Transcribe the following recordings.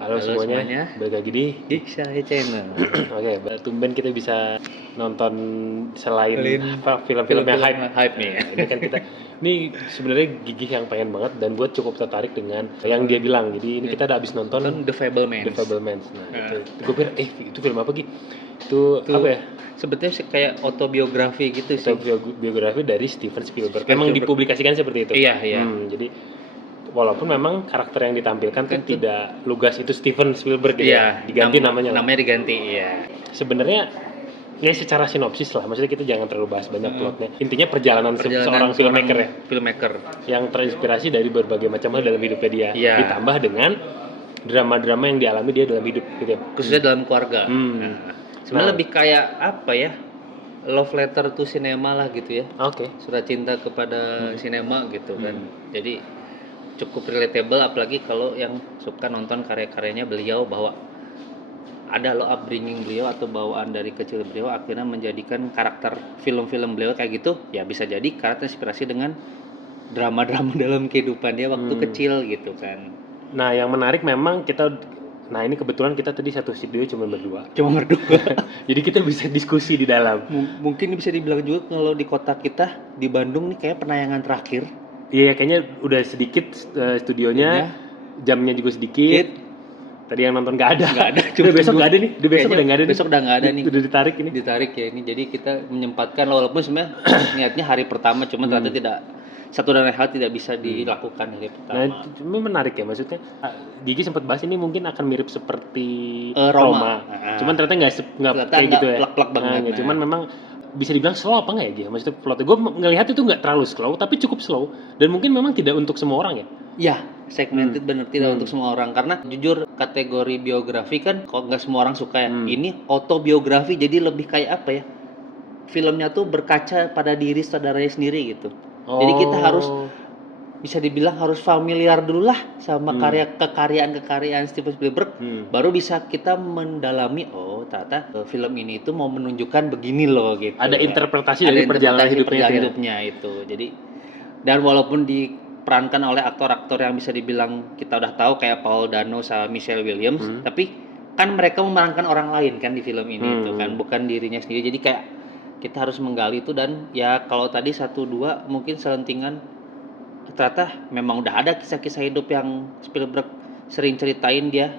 Halo Halo semuanya, semuanya, balik lagi di Diksai Channel. Oke, tumben kita bisa nonton selain film-film yang hype. hype nih. Nah, ini kan kita, ini sebenarnya Gigih yang pengen banget dan gue cukup tertarik dengan yang dia bilang. Jadi ini kita udah habis nonton The Fabelmans. The Fabelmans. Nah, Nah. gue pikir, itu film apa Gi? Itu apa ya? Sebetulnya sih kayak autobiografi gitu sih. Biografi dari Steven Spielberg. Steven Memang Spielberg. dipublikasikan seperti itu. Iya, iya. Jadi walaupun memang karakter yang ditampilkan tuh Kan tuh- tidak lugas itu Steven Spielberg gitu Iya, ya. Diganti namanya lah. Namanya diganti, iya. Sebenarnya ya secara sinopsis lah, maksudnya kita jangan terlalu bahas banyak plotnya. Intinya perjalanan seorang filmmaker ya, Filmmaker. yang terinspirasi dari berbagai macam hal dalam hidupnya dia, Iya. ditambah dengan drama-drama yang dialami dia dalam hidup gitu. Khususnya dalam keluarga. Hmm. Sebenarnya Nah. lebih kayak apa ya? Love letter to cinema lah gitu ya. Oke. Surat cinta kepada sinema gitu kan. Jadi cukup relatable, apalagi kalau yang suka nonton karya-karyanya beliau, bahwa ada lo upbringing beliau atau bawaan dari kecil beliau akhirnya menjadikan karakter film-film beliau kayak gitu, ya bisa jadi karena inspirasi dengan drama-drama dalam kehidupan dia waktu kecil gitu kan. Nah, yang menarik memang nah ini kebetulan kita tadi satu studio cuma berdua. Jadi kita bisa diskusi di dalam. Mungkin bisa dibilang juga kalau di kota kita di Bandung nih kayak penayangan terakhir. Iya, kayaknya udah sedikit studionya, jamnya juga sedikit. Tadi yang nonton nggak ada. Udah besok nggak ada nih. Besok udah nggak ada nih. Udah ditarik ini. Ditarik ya ini. Jadi kita menyempatkan, walaupun sebenarnya niatnya hari pertama, cuma ternyata tidak, satu dan lain hal tidak bisa dilakukan hari pertama. Nah, cuma menarik ya, maksudnya Gigi sempat bahas ini mungkin akan mirip seperti Roma. Cuman ternyata nggak kayak gitu ya. Plak-plak banget. Cuman memang bisa dibilang slow apa nggak ya Gi? Maksudnya plotnya gue ngelihat itu nggak terlalu slow, tapi cukup slow dan mungkin memang tidak untuk semua orang ya. Ya, segmented bener, tidak untuk semua orang, karena jujur kategori biografi kan kok nggak semua orang suka ya. Ini autobiografi, jadi lebih kayak apa ya? Filmnya tuh berkaca pada diri saudaranya sendiri gitu. Jadi kita harus bisa dibilang harus familiar dulu lah sama kekaryaan Steven Spielberg, baru bisa kita mendalami, oh ternyata film ini itu mau menunjukkan begini loh gitu. Ada interpretasi dari perjalanan hidupnya itu. Jadi, dan walaupun diperankan oleh aktor-aktor yang bisa dibilang kita udah tahu kayak Paul Dano sama Michelle Williams, tapi kan mereka memerankan orang lain kan di film ini itu kan, bukan dirinya sendiri. Jadi kayak kita harus menggali itu, dan ya kalau tadi 1-2 mungkin selentingan ternyata memang udah ada kisah-kisah hidup yang Spielberg sering ceritain, dia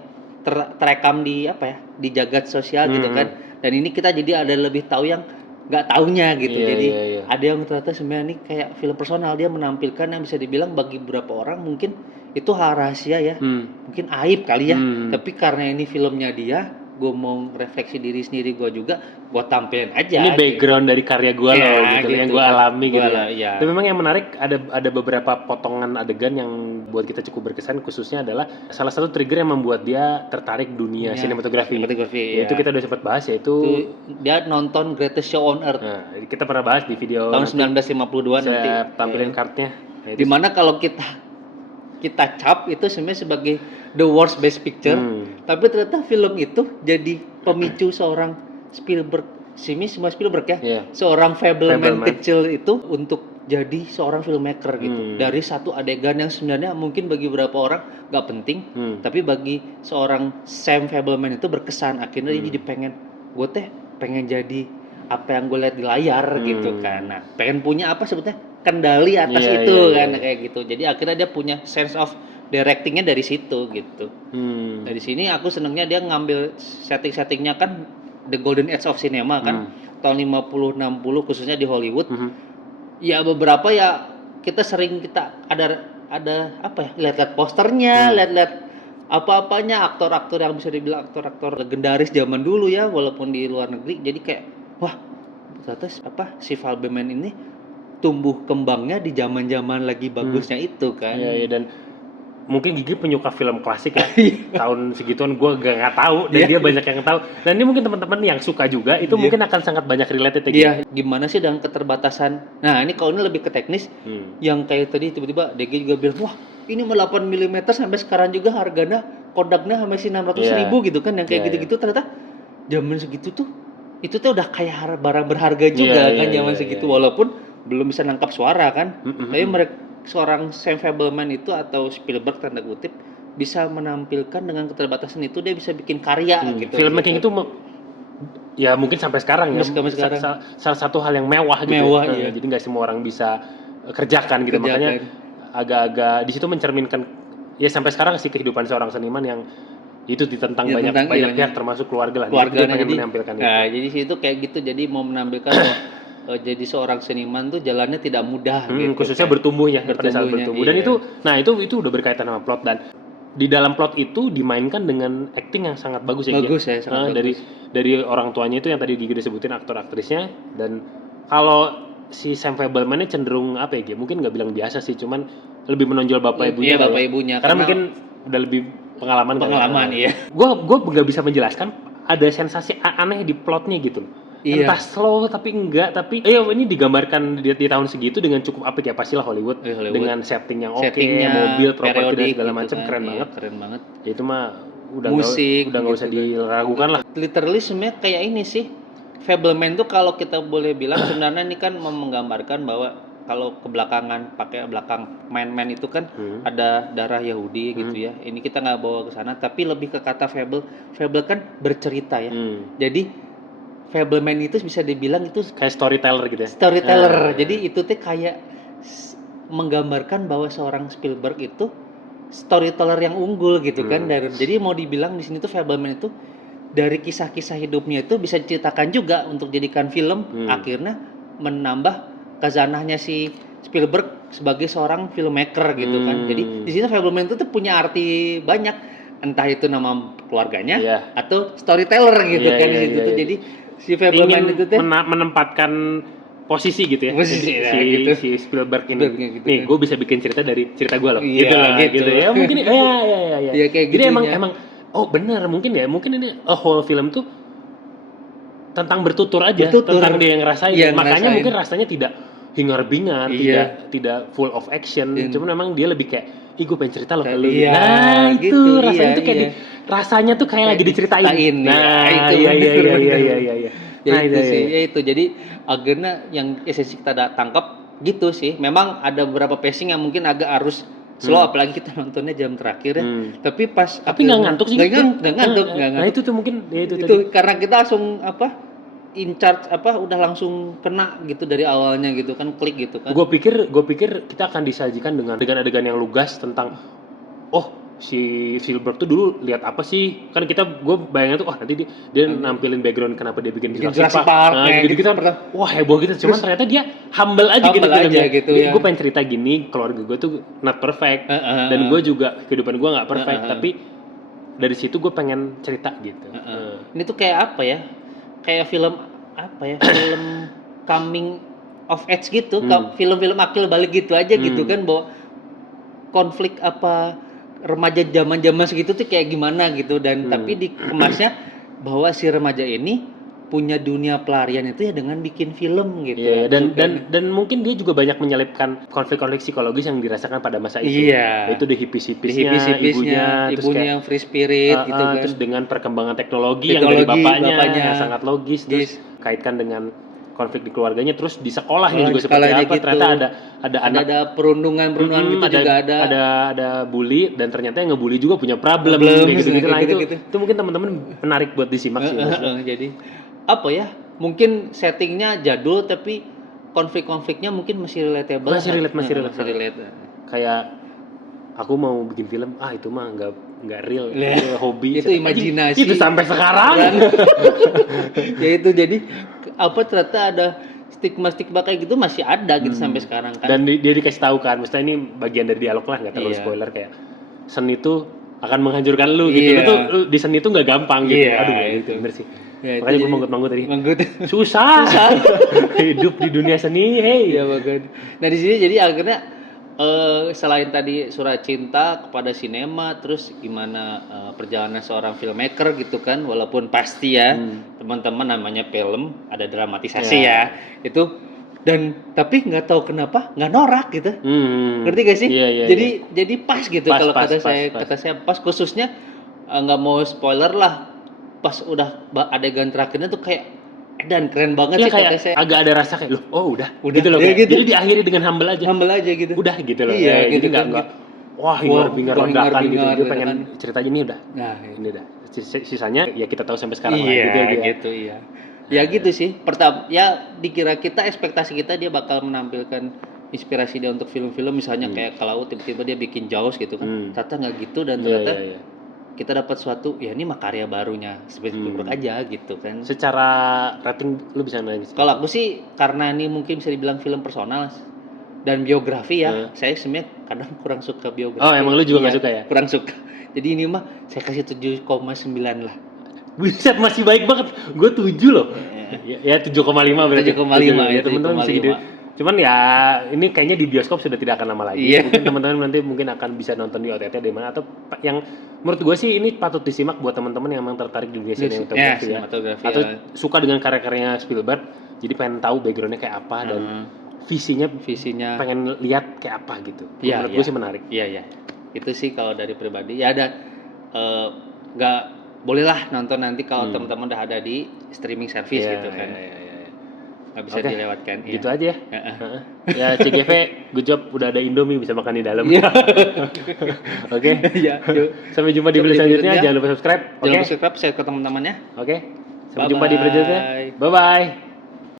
terekam di apa ya, di jagat sosial gitu kan. Dan ini kita jadi ada lebih tahu yang nggak taunya gitu. Jadi ada yang ternyata sebenarnya ini kayak film personal, dia menampilkan yang bisa dibilang bagi beberapa orang mungkin itu hal rahasia ya, mungkin aib kali ya, tapi karena ini filmnya dia, gue mau refleksi diri sendiri gue juga, gue tampilin aja. Ini background gitu dari karya gue loh, gitu, yang gue alami gitu. Ya. Tapi memang yang menarik ada beberapa potongan adegan yang buat kita cukup berkesan, khususnya adalah salah satu trigger yang membuat dia tertarik dunia sinematografi. Itu kita udah sempat bahas, yaitu dia nonton Greatest Show on Earth. Nah, kita pernah bahas di video tahun 1952 nanti. Tampilin kartnya. Dimana kalau kita cap itu sebenarnya sebagai the worst best picture, tapi ternyata film itu jadi pemicu seorang Spielberg ya, seorang Fabelman kecil itu untuk jadi seorang filmmaker gitu. Dari satu adegan yang sebenarnya mungkin bagi beberapa orang gak penting, tapi bagi seorang Sam Fabelman itu berkesan. Akhirnya dia jadi pengen jadi apa yang gue lihat di layar gitu kan. Nah, pengen punya apa sebetulnya kendali atas itu kan. Kayak gitu. Jadi akhirnya dia punya sense of directingnya dari situ gitu. Dari sini aku senengnya dia ngambil setting-settingnya kan the golden age of cinema kan, tahun 50-60 khususnya di Hollywood. Ya beberapa ya kita ada apa ya, lihat-lihat posternya, lihat-lihat apa-apanya, aktor-aktor yang bisa dibilang aktor-aktor legendaris zaman dulu ya, walaupun di luar negeri. Jadi kayak wah, ternyata si Fabelman ini tumbuh kembangnya di zaman-zaman lagi bagusnya itu kan. Iya, dan mungkin Gigi penyuka film klasik ya. Tahun segituan gue gak tahu, dan dia banyak yang tahu. Dan ini mungkin teman-teman yang suka juga itu mungkin akan sangat banyak related ya. Iya, gimana sih dengan keterbatasan. Nah, ini kalau ini lebih ke teknis, yang kayak tadi tiba-tiba DG juga bilang, wah ini 8 mm sampai sekarang juga harganya Kodaknya sampai 600.000 gitu kan, yang kayak gitu-gitu ternyata zaman segitu tuh itu tuh udah kayak barang berharga juga kan zaman segitu, walaupun belum bisa nangkap suara kan. Tapi mereka, seorang Sam Fabelman itu atau Spielberg tanda kutip, bisa menampilkan dengan keterbatasan itu dia bisa bikin karya gitu. Filmmaking gitu. itu ya mungkin sampai sekarang ya Sampai sekarang. salah satu hal yang mewah gitu. Mewah, iya. Jadi nggak semua orang bisa kerjakan gitu. Makanya agak-agak di situ mencerminkan ya sampai sekarang sih kehidupan seorang seniman yang itu ditentang banyak pihak termasuk keluarga lah. Dia pengen menampilkan itu. Nah, jadi situ kayak gitu, jadi mau menampilkan bahwa jadi seorang seniman tuh jalannya tidak mudah gitu. Khususnya bertumbuhnya pada saat bertumbuh. Dan itu udah berkaitan sama plot, dan di dalam plot itu dimainkan dengan acting yang sangat bagus ya. Sangat dari orang tuanya itu yang tadi disebutin aktor aktrisnya. Dan kalau si Sam Fableman-nya cenderung apa ya, mungkin nggak bilang biasa sih, cuman lebih menonjol bapak ibunya. Iya, bapak ibunya. Karena mungkin udah lebih pengalaman iya. Gue nggak bisa menjelaskan, ada sensasi aneh di plotnya gitu. Iya. Entah slow tapi enggak, tapi ini digambarkan di tahun segitu dengan cukup apik ya, pastilah Hollywood. Dengan setting yang oke, mobil, properti dan segala macam gitu keren banget. Keren banget. Ya, itu mah udah musik udah nggak usah diragukan lah. Literally sebenarnya kayak ini sih. Fableman tuh kalau kita boleh bilang sebenarnya ini kan menggambarkan bahwa kalau kebelakangan pakai belakang man itu kan ada darah Yahudi gitu ya. Ini kita nggak bawa ke sana, tapi lebih ke kata fable. Fable kan bercerita ya. Jadi Fableman itu bisa dibilang itu kayak storyteller gitu ya. Storyteller. Jadi itu tuh kayak menggambarkan bahwa seorang Spielberg itu storyteller yang unggul gitu kan. Jadi mau dibilang di sini tuh Fableman itu dari kisah-kisah hidupnya itu bisa diceritakan juga untuk jadikan film. Akhirnya menambah khazanahnya si Spielberg sebagai seorang filmmaker gitu kan. Jadi di sini Fableman itu tuh punya arti banyak, entah itu nama keluarganya atau storyteller gitu kan di situ tuh. Jadi si Fableman itu tuh menempatkan posisi gitu ya. Si Spielberg ini. Gitu nih, gue bisa bikin cerita dari cerita gue loh. Iya, gitu ya. Mungkin ya kayak gitu. Jadi emang benar mungkin ini a whole film tuh tentang bertutur aja, tentang dia yang ngerasain. Makanya mungkin rasanya tidak hingar-bingar, tidak full of action. Cuman memang dia lebih kayak, gue pengen cerita loh ke lu. Nah, itu rasanya tuh kayak rasanya tuh kayak lagi diceritain. Nah, itu iya. Nah, itu sih. Ya itu. Jadi akhirnya yang esensi kita tangkap gitu sih. Memang ada beberapa pacing yang mungkin agak harus slow, apalagi kita nontonnya jam terakhir ya. Tapi nggak ngantuk sih. Nggak ngantuk. Nah, itu tuh mungkin itu karena kita langsung in charge udah langsung kena gitu dari awalnya gitu kan, klik gitu kan. Gue pikir kita akan disajikan dengan adegan yang lugas tentang si Spielberg tuh dulu lihat apa sih, kan gue bayangin tuh nanti dia nampilin background kenapa dia bikin Jurassic Park gitu kita wah heboh gitu. Cuman ternyata dia humble aja gitu ya. Gue pengen cerita gini, keluarga gue tuh not perfect dan gue juga kehidupan gue nggak perfect, tapi dari situ gue pengen cerita gitu. Ini tuh kayak apa ya, kayak film film coming of age gitu, film-film akil balik gitu aja gitu kan, bahwa konflik remaja zaman segitu tuh kayak gimana gitu, dan tapi dikemasnya bahwa si remaja ini punya dunia pelarian itu ya dengan bikin film gitu. Dan mungkin dia juga banyak menyelipkan konflik-konflik psikologis yang dirasakan pada masa itu. Itu di hipis-hipisnya ibunya yang free spirit gitu kan. Terus dengan perkembangan teknologi yang dari bapaknya yang sangat logis, terus kaitkan dengan konflik di keluarganya, terus di sekolahnya juga seperti apa gitu. Ternyata ada perundungan gitu juga ada bully, dan ternyata yang ngebully juga punya problem kayak gitu lah. Itu mungkin teman-teman menarik buat disimak sih. Jadi mungkin settingnya jadul tapi konflik-konfliknya mungkin masih relatable. Masih relate. Kayak aku mau bikin film, itu mah nggak real, itu hobi. Itu imajinasi. Itu sampai sekarang. Ya itu, jadi ternyata ada stigma kayak gitu masih ada gitu sampai sekarang kan. Dan dia dikasih tahu kan, maksudnya ini bagian dari dialog lah, nggak terlalu spoiler, kayak seni itu akan menghancurkan lu gitu. Itu di seni itu nggak gampang gitu. Itu bener sih. Makanya gue manggut tadi. Susah. Hidup di dunia seni, Iya banget. Nah di sini jadi akhirnya selain tadi surat cinta kepada sinema, terus gimana perjalanan seorang filmmaker gitu kan, walaupun pasti ya teman-teman namanya film ada dramatisasi ya itu, dan tapi nggak tahu kenapa nggak norak gitu. Ngerti gak sih? Jadi pas gitu. Kalau kata saya pas, khususnya nggak mau spoiler lah, pas udah adegan terakhirnya tuh kayak dan keren banget sih kayak saya. Agak ada rasa kayak udah gitu loh. Gitu. Jadi diakhiri dengan humble aja gitu. Udah gitu loh. Jadi nggak wah hingar-bingar ledakan gitu. Dia pengen kan. ceritanya ini udah. Nah, ini udah. Sisanya ya kita tahu sampai sekarang iya, lah gitu ya. gitu ya. Ya gitu sih. Pertama ya dikira kita ekspektasi kita dia bakal menampilkan inspirasi dia untuk film-film misalnya kayak ke laut tiba-tiba dia bikin Jaws gitu kan. Ternyata nggak gitu dan ternyata kita dapat suatu ya ini mah karya barunya Spielberg aja gitu kan. Secara rating lu bisa nanya. Kalau aku sih karena ini mungkin bisa dibilang film personal dan biografi ya. Saya sebenarnya kadang kurang suka biografi. Oh, emang lu juga nggak suka ya? Kurang suka. Jadi ini mah saya kasih 7,9 lah. Buset masih baik banget. Gue 7 loh. Ya 7,5 berarti. 7,5 ya teman-teman bisa gitu. Cuman ya ini kayaknya di bioskop sudah tidak akan lama lagi. Mungkin teman-teman nanti mungkin akan bisa nonton di OTT di mana atau yang menurut gue sih ini patut disimak buat teman-teman yang memang tertarik di dunia sinematografi ya. Atau suka dengan karya-karyanya Spielberg. Jadi pengen tahu backgroundnya kayak apa dan visinya pengen lihat kayak apa gitu. Menurut gue sih menarik. Iya. Itu sih kalau dari pribadi. Ya ada nggak bolehlah nonton nanti kalau teman-teman udah ada di streaming service gitu kan. Nggak bisa dilewatkan. Gitu aja ya. Ya CGV, good job udah ada Indomie bisa makan di dalam. Oke. Sampai jumpa di video selanjutnya. Jangan lupa subscribe. Jangan lupa subscribe, share ke teman-temannya. Oke. Sampai jumpa di video selanjutnya. Bye bye.